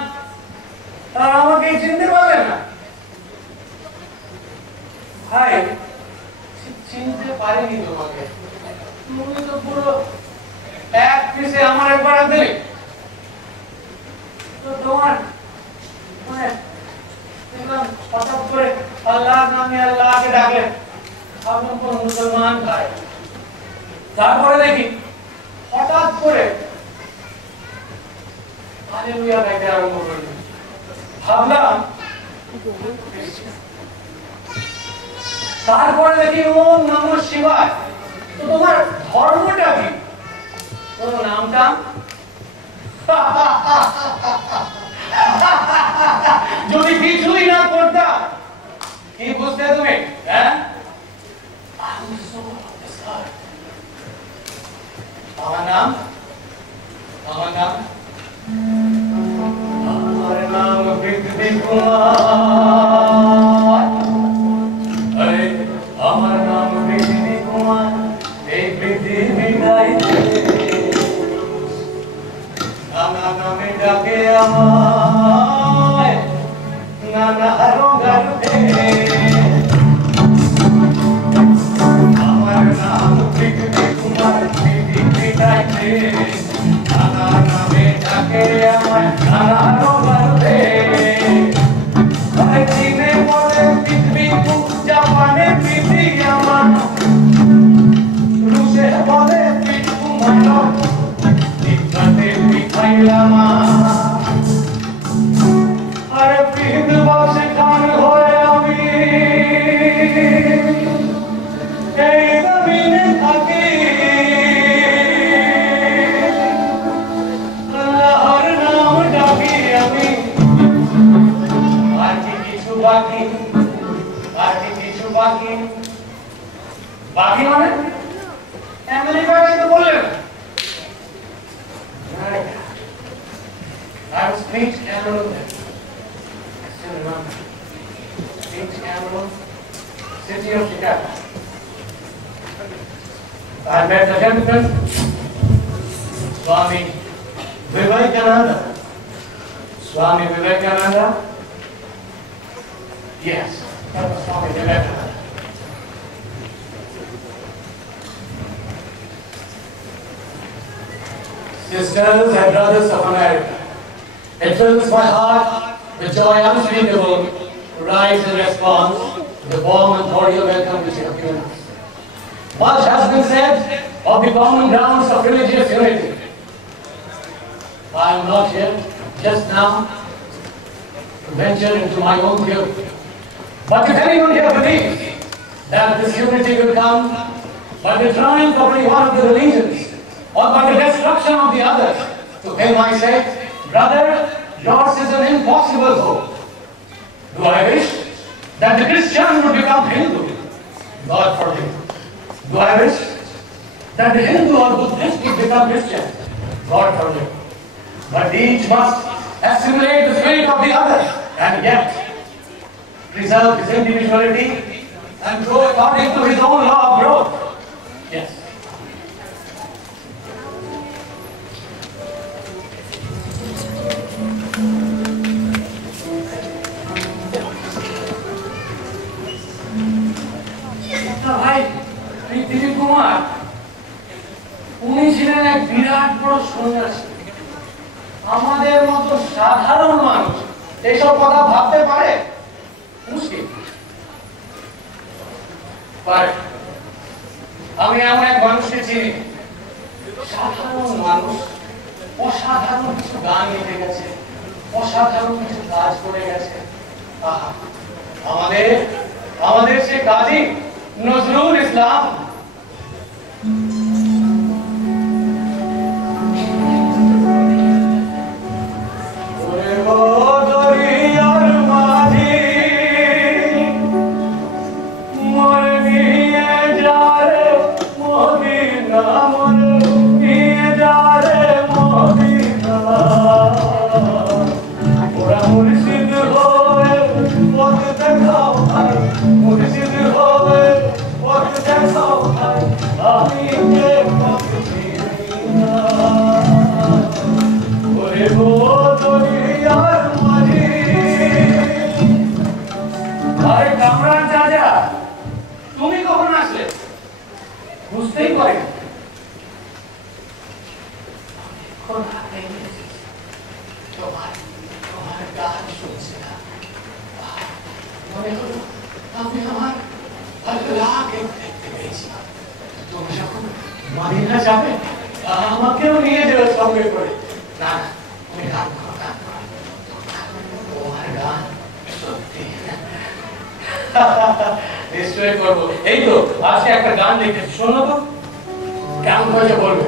আর আমাকে চিনতে পারবে না? ভাই, চিনতে পারিনি তোমাকে। তুমি তো পুরো এক পিসে আমার একবার দিলে। তো তোমার মানে হঠাৎ করে আল্লাহর নামে আল্লাহকে ডাকলেন, ভাবলাম কোন মুসলমান ভাই। তারপরে দেখি হঠাৎ করে হালেলুয়া গাইতে আরম্ভ করলেন। ভাবলাম, তারপরে দেখি ওম নমঃ শিবায়। তো তোমার ধর্মটা কি? কোন নামটা? যদি কিছুই না করতাম কি বুঝতে তুমি? হ্যাঁ, আমার নাম আমার নাম বিদ্যুৎ কুমার। আমার নাম বিদ্যুৎ কুমার। এই পৃথিবীটাইতে নানা নামে ডাকে আমায়, নানা রঙে। আমার নাম বিদ্যুৎ কুমার। পৃথিবীটাইতে নানা নামে ডাকে আমায়, নানা রঙে। চীনে বলে পৃথিবী, জাপানে পৃথিবী আমার, রুশে বলে পৃথিবী মানব, ইংরেজিতে পিঠাইলামা। আরে পৃথিবীবাসী কান হয়ে আমি এই জমিনে থাকি, আল্লাহর নাম ডাকি আমি। আর কি কিছু বাকি? আর কি কিছু বাকি? বাকি মানে আমেরিকায় তো বললেন। I was Prince Cameron then. I still remember. Prince Cameron, city of Chicago. I met the gentleman, Swami Vivekananda. Swami Vivekananda? Yes, that was Swami Vivekananda. Sisters and brothers of America, it fills my heart with joy unspeakable to rise in response to the warm and cordial welcome which you have given us. Much has been said of the common grounds of religious unity. I am not here just now to venture into my own theory, but if anyone here believes that this unity will come by the triumph of any one of the religions or by the destruction of the others, to him I say, brother, yours is an impossible hope. Do I wish that the Christian would become Hindu? God forbid. Do I wish that the Hindu or Buddhist would become Christian? God forbid. But each must assimilate the spirit of the other and yet preserve his individuality and grow according to his own law of growth. Yes. ভাই পৃথিবী কুমার, উনি ছিলেন এক বিরাট বড় সন্ন্যাসী। আমাদের মতো সাধারণ মানুষ এইসব কথা ভাবতে পারে? মুশকিল। পারে। আমি এমন এক মানুষকে চিনি, সাধারণ মানুষ, অসাধারণ কিছু গান লিখে গেছে, অসাধারণ কিছু কাজ করে গেছে। আহা, আমাদের সে কাজী নজরুল ইসলাম। মুর্শিদ হয়ে কতক্ষণ হাতে নিয়েছিস তোমার গান শুনছে না মনে হলো আমি আমার আল্লাহকে দেখতে পেয়েছিলাম তুমি যখন মদিনা যাবে আমাকেও নিয়ে যেও সঙ্গে করে না তুমি গান করো তোমার গান সত্যি নিশ্চয়ই করবো এই তো আজকে একটা গান লিখেছি শোনো তো কেমন হয়েছে বলবে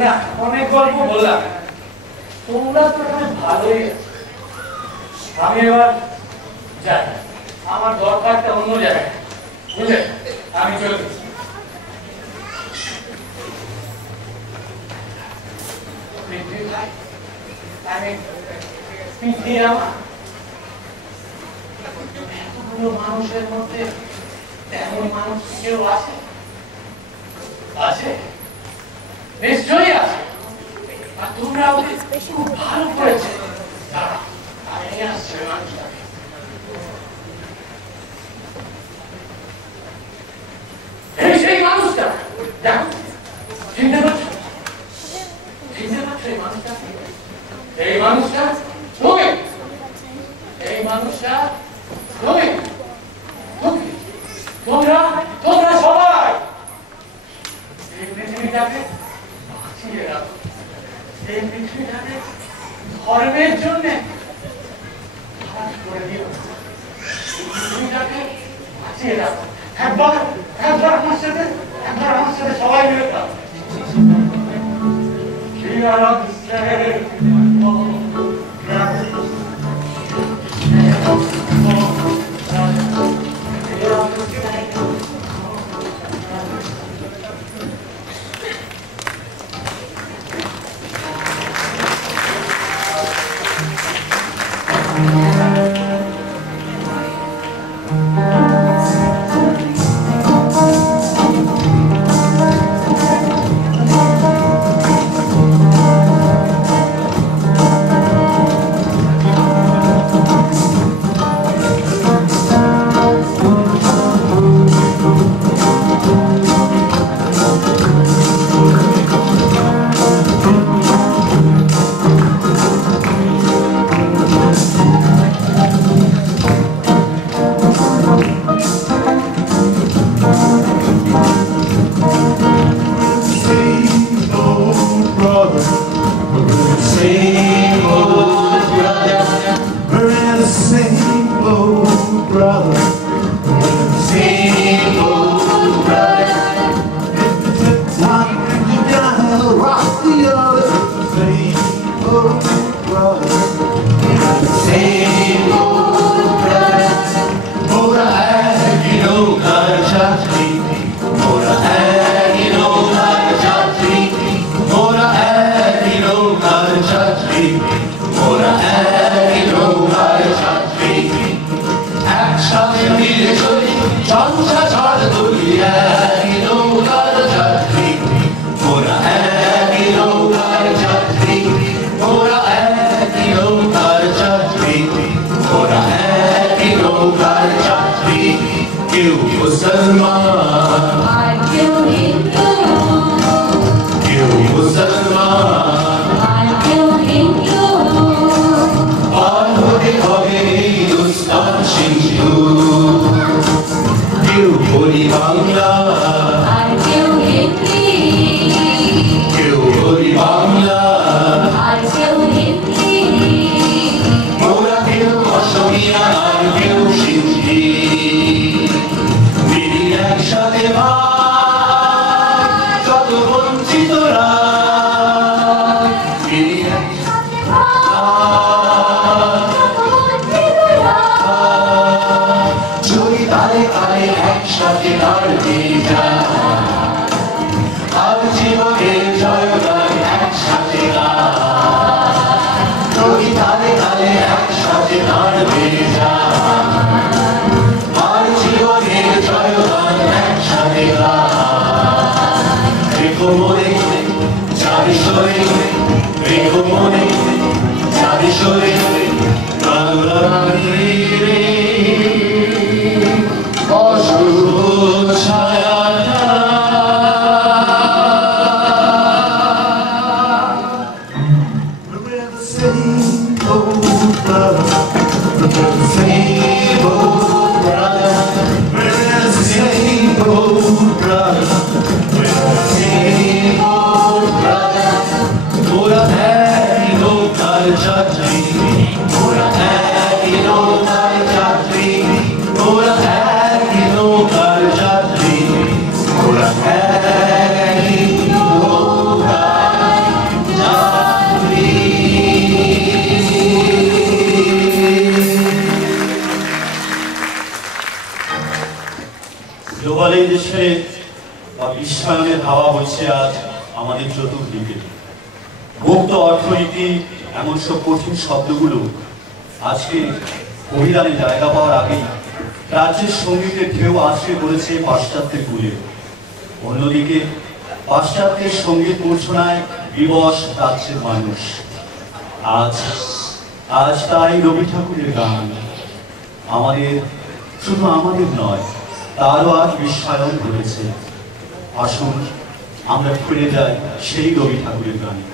না অনেক গল্প বললাম তোমরা তো ভালোই আমি এবার যাই আমার দরকারটা অন্য জায়গায় বুঝলে আমি চলে মানুষের মধ্যে তেমন মানুষ কেউ আছে আছে নিশ্চয়ই আছে আর তোমরা ওকে খুব ভালো করেছে আমি আসছি মানুষটাকে এই সেই মানুষটা দেখো চিনতে পারছো এই মানুষটা এই মানুষটা তুমি এই মানুষটা তুমি তোমরা সবাই এই পৃথিবীটাকে বাঁচিয়ে রাখো এই পৃথিবীটাকে ধর্মের জন্য করে দিও পৃথিবীটাকে বাঁচিয়ে রাখো একবার আমার সাথে সবাই মিলে থাকো কেউ মুসলমান, আর কেউ হিন্দু, কেউ মুসলমান, আর কেউ হিন্দু, পার হতে হবে হিন্দুস্তান সিন্ধু। কেউ বলি বাংলা, আর কেউ হিন্দি, কেউ বলি বাংলা, আর কেউ হিন্দি, মোরা কেউ অসমীয়া আর কেউ সিন্ধি। মিলি একসাথে ভাই যত বঞ্চিতরা, মিলি একসাথে ভাই যদি তালে তালে একসাথে দাঁড়িয়ে যায়, আর জীবনের জয়গান একসাথে গায়। যদি তালে তালে একসাথে দাঁড়িয়ে যায়, আর জীবনের জয়গান একসাথে গায়। রেখো মনে যাবি সরে, রেখো মনে যাবি সরে, বাংলার অশুভ ছায়াটা। We're the same old brother, we're the same old brother, we're the same old brother, we're the same old brother. Ora hai lokal jatri, ora hai lokal jatri, ora hai lokal jatri, ora hai lokal jatri. গ্লোবালাইজেশনের বা বিশ্বায়নের হাওয়া বইছে আজ আমাদের চতুর্দিকে। মুক্ত অর্থনীতি এমন সব কঠিন শব্দগুলো আজকে অভিধানে জায়গা পাওয়ার আগেই রাজ্যের সঙ্গীতের ঢেউ আছড়ে পড়েছে পাশ্চাত্যের কূলে। অন্যদিকে পাশ্চাত্যের সঙ্গীত মূর্ছনায় বিবশ রাজ্যের মানুষ। আজ তাই রবি ঠাকুরের গান আমাদের, শুধু আমাদের নয়, তারও আজ বিশ্বায়ন করেছে। আসুন আমরা ফিরে যাই সেই রবি ঠাকুরের গানে।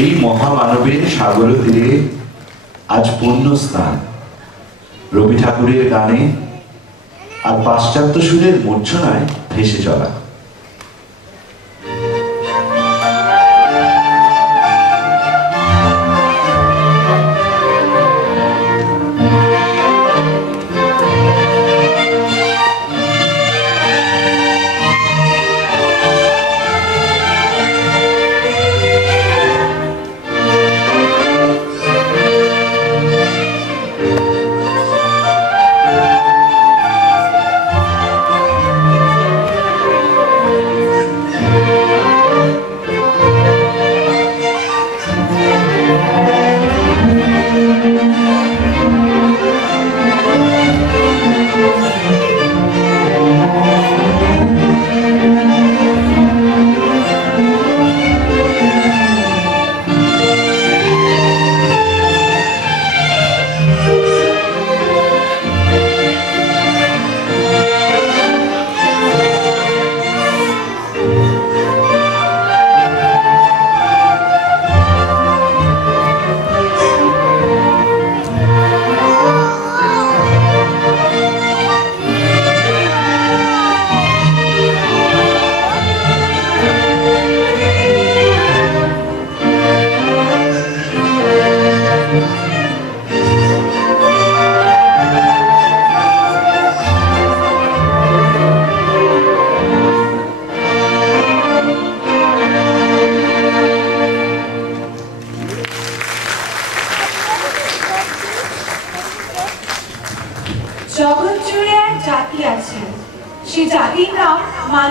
এই মহামানবের সাগর তীরে আজ পুণ্য স্থান রবি ঠাকুরের গানে আর পাশ্চাত্য সুরের মূর্ছনায় ভেসে চলা।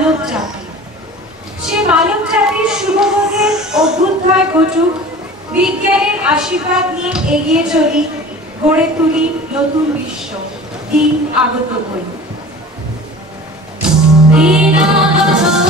মানব জাতি। সে মানব জাতির শুভবোধের অভ্যুদয় ঘটুক, বিজ্ঞানের আশীর্বাদ নিয়ে এগিয়ে চলি, গড়ে তুলি নতুন বিশ্ব। দিন আগত বই। দিন আগত